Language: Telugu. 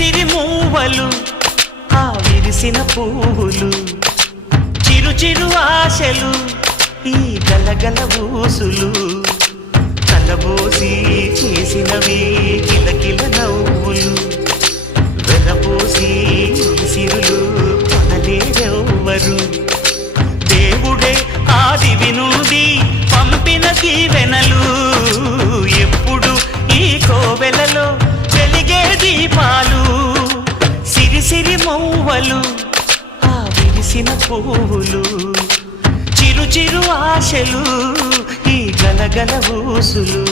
సిరి మూవలు ఆ విరిసిన పువ్వులు చిరు చిరు ఆశలు ఈ గలగల ఊసులు కలబోసి చేసినవి కిలకిల నవ్వులు వెలబోసి సిరులు కొనలేరెవ్వరు దేవుడే ఆదివి నుండి పంపిన దీవెనలు ఎప్పుడు ఈ కోవెలలో వెలిగే దీపాలు సిరి సిరి మౌవలు ఆ విరిసిన పువ్వులు చిరు చిరు ఆశలు ఈ గలగల ఊసులు